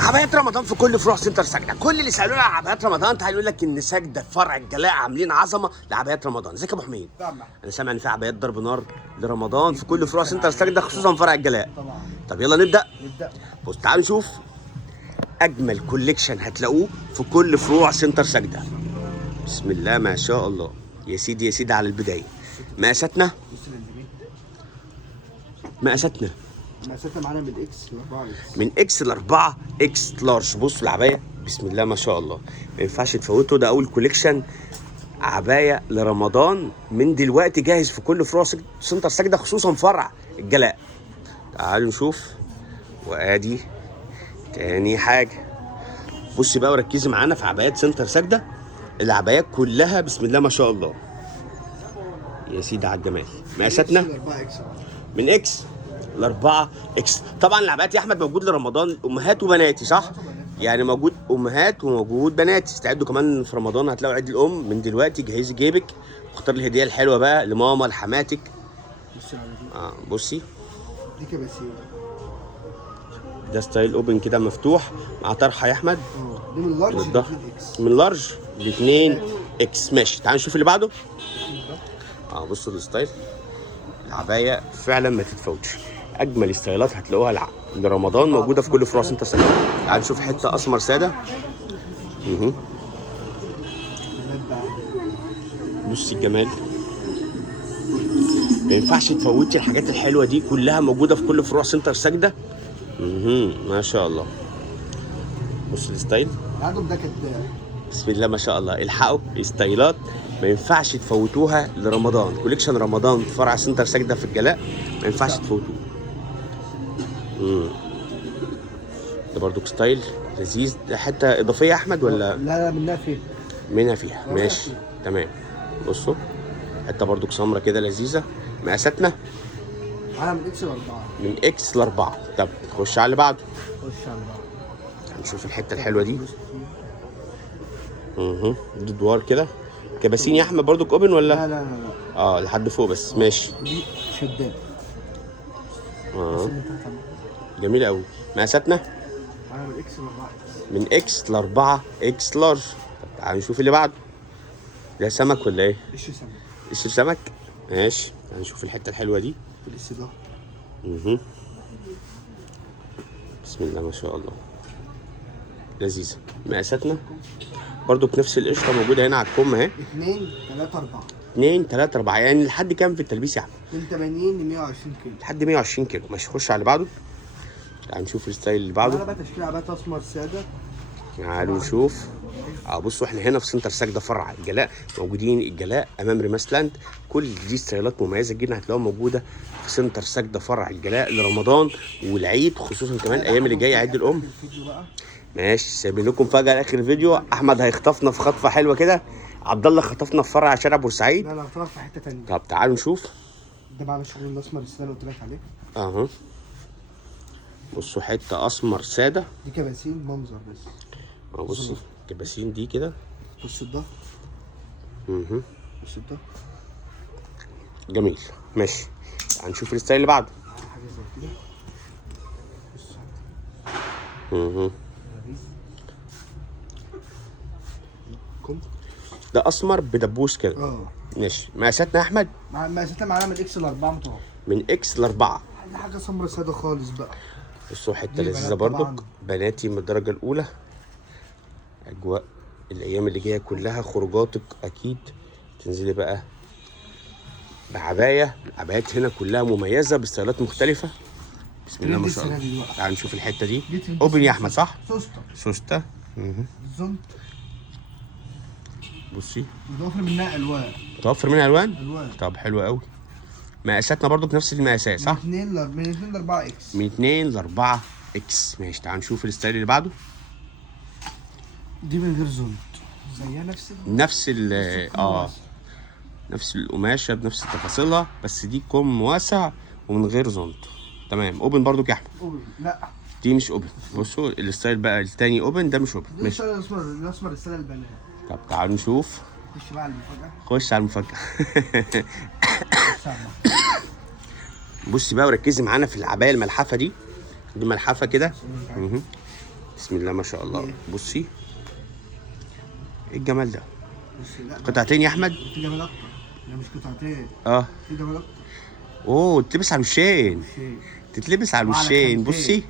عبايات رمضان في كل فروع سنتر سجده، كل اللي سالونا على عبايات رمضان تعالوا يقول لك ان سجده فرع الجلاء عاملين عظمه لعبايات رمضان. ازيك يا ابو حميد؟ انا سامع ان في عبايات ضرب نار لرمضان في كل فروع سنتر سجده خصوصا فرع الجلاء. طبعا. طب يلا نبدا. بص تعالوا نشوف اجمل كوليكشن هتلاقوه في كل فروع سنتر سجده. بسم الله ما شاء الله. يا سيدي يا سيدي على البدايه. مقاساتنا مقاساتنا معانا من اكس ل 4 اكس. من اكس ل 4 اكس لارج. بصوا العبايه بسم الله ما شاء الله، ما ينفعش تفوتوا. ده اول كوليكشن عبايه لرمضان من دلوقتي جاهز في كل فروع سنتر سجده خصوصا فرع الجلاء. تعالوا نشوف. وادي تاني حاجه. بصي بقى وركزي معانا في عبايات سنتر سجده. العبايات كلها بسم الله ما شاء الله. يا سيدي على الجمال. مقاساتنا من اكس ل 4 اكس. طبعا العبايات يا احمد موجود لرمضان امهات وبناتي صح؟ يعني موجود امهات وموجود بناتي. استعدوا كمان في رمضان هتلاقوا عيد الام من دلوقتي. جهزي جيبك واختار الهديه الحلوه بقى لماما لحماتك. بصي على دي. بصي دي كباسيه. ده ستايل اوبن كده مفتوح مع طرحه يا احمد. دي من لارج ل 2 اكس. من لارج ل 2 اكس. ماشي تعالوا نشوف اللي بعده. بصوا الستايل. العبايه فعلا ما تتفوتش. اجمل ستايلات هتلاقوها لرمضان موجوده في كل فروع سنتر سجده. تعالوا نشوف حته اسمر ساده. بصي الجمال. ما ينفعش تفوتي الحاجات الحلوه دي كلها موجوده في كل فروع سنتر سجده. ما شاء الله. بص الستايل. العجب ده كداب. بسم الله ما شاء الله. الحقوا ستايلات ما ينفعش تفوتوها لرمضان. كوليكشن رمضان في فرع سنتر سجده في الجلاء ما ينفعش تفوتوه. ده برضو ستايل لذيذ. ده حته اضافيه يا احمد ولا؟ لا منها فيها. منها فيها ماشي تمام. بصوا حته برضو سمره كده لذيذه. مقاساتنا معانا من اكس ل 4. من اكس ل 4. طب خش على اللي بعده. خش على بعض. هنشوف الحته الحلوه دي. دي دوار كده كباسين يا احمد برضو اوبن ولا؟ لا لحد فوق بس. ماشي. دي شداد. جميله قوي. مقاساتنا معانا من اكس ل 4 اكس. من اكس ل 4 اكس لارج. طب تعالوا نشوف اللي بعده. ده سمك ولا ايه؟ قش سمك. قش سمك. ماشي هنشوف الحته الحلوه دي. القش ده. بسم الله ما شاء الله. لذيذه. مقاساتنا برضو بنفس القشره موجوده هنا على الكم اهي. 2 3 4. 2 3 4. يعني لحد كام في التلبيس يا عم؟ من 80 ل 120 كيلو. لحد 120 كيلو. ماشي خش على اللي بعده. تعالوا نشوف الستايل اللي بعده. انا بقى تشكيل عبايات اسمر ساده. تعالوا نشوف. بصوا احنا هنا في سنتر سجده فرع الجلاء. موجودين الجلاء امام ريماس لاند. كل دي ستايلات مميزه جدا هتلاقوها موجوده في سنتر سجده فرع الجلاء لرمضان والعيد خصوصا كمان الايام اللي جايه عيد الام. ماشي سايبين لكم فجاه لاخر الفيديو. احمد هيخطفنا في خطفه حلوه كده. عبد الله خطفنا في فرع شارع بورسعيد. لا خطفنا في حته ثانيه. طب تعالوا نشوف. ده بقى الشغل الاسمر الساده اللي قلت لك عليه. بصوا حته اسمر ساده. دي كباسين منظر بس. بصوا الكباسين دي كده. بص الظهر. بص الظهر. جميل. ماشي هنشوف الستايل اللي بعده. حاجه زي كده. بص. ده اسمر بدبوس كده. ماشي. مقاساتنا يا احمد؟ مقاساتنا معانا من اكس ل 4 متوسط. من اكس ل 4. دي حاجه سمرة ساده خالص بقى. بصوا حته لذيذه برضك. بناتي من الدرجه الاولى. اجواء الايام اللي جايه كلها خروجاتك اكيد تنزلي بقى بعبايه. العبايات هنا كلها مميزه بستايلات مختلفه. بسم الله ما شاء الله. تعال نشوف الحته دي. اوبن يا احمد صح؟ سوسته. زنت. بصي متوفر منها الوان. متوفر منها الوان. طب حلو قوي. مقاساتنا برضو بنفس المقاسات صح؟ من 2 ل 4 اكس. من 2 ل 4 اكس. ماشي تعال نشوف الستايل اللي بعده. دي من غير زنت. زيها نفس القماشه بنفس تفاصيلها بس دي كم واسع ومن غير زنت. تمام. اوبن برضو يا احمد؟ اوبن. لا دي مش اوبن. بصوا الستايل بقى التاني اوبن. ده مش اوبن. ماشي. الاسمر الساده البنات. طب تعالوا نشوف. خش بقى على المفاجاه. خش على المفاجاه. بصي بقى وركزي معانا في العبايه الملحفه دي. دي ملحفه كده. بسم الله ما شاء الله. إيه؟ بصي ايه الجمال ده. بص لا قطعتين يا احمد. في جمال اكتر. لا مش قطعتين، اه في جمال اكتر. اوه تلبس على الوشين. شيء تتلبس على وعلى الوشين. خامتين. بصي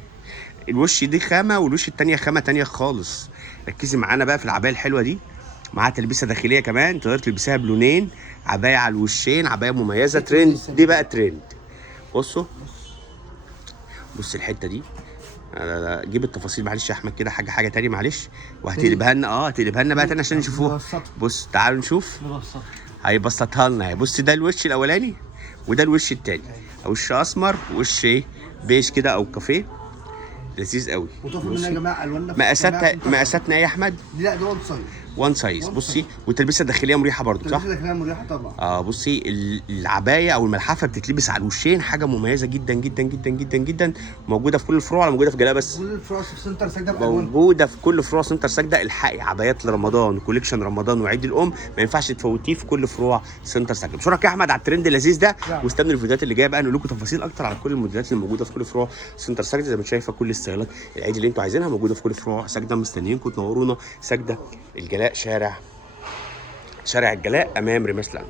الوش دي خامه والوش التانيه خامه تانيه خالص. ركزي معانا بقى في العبايه الحلوه دي، معاها تلبيسه داخليه كمان، تقدر تلبسيها بلونين. عبايه على الوشين، عبايه مميزه ترند. دي بقى ترند. بصوا بص الحته دي. جيب التفاصيل معلش يا احمد كده، حاجه تاني معلش. وهتقلبها لنا هتقلبها لنا بقى تاني عشان نشوفوها. نبسطها. بص تعالوا نشوف. نبسطها. هيبسطها لنا اهي. بص ده الوش الاولاني وده الوش التاني. وش اسمر ووش ايه بيج كده او كافيه. لذيذ قوي. وتاخد منها يا جماعه الواننا مقاساتنا ايه يا احمد؟ دي لا ده وان سايز. وان سايز. بصي والتلبيسه الداخليه مريحه برضو صح؟ التلبيسه كمان مريحه طبعا. بصي العبايه او الملحفه بتتلبس على الوشين، حاجه مميزه جدا جدا جدا جدا جدا. موجوده في كل الفروع ولا موجوده في جلاء بس؟ كل الفروع في سنتر سجده بألوان. موجوده في كل فروع سنتر سجده. الحقي عبايات لرمضان، كوليكشن رمضان وعيد الام ما ينفعش تفوتيه في كل فروع سنتر سجده. بشكرك يا احمد على الترند اللذيذ ده. واستنوا الفيديوهات اللي جايه بقى نقول لكم تفاصيل اكتر على كل الموديلات اللي موجوده في كل فروع سنتر سجده. زي ما انت شايفه كل الستايلات العيد اللي انتوا عايزينها موجوده في كل فروع سجده. مستنيينكم تنورونا. سجده الجلاء، شارع الجلاء امام ريماس لاند.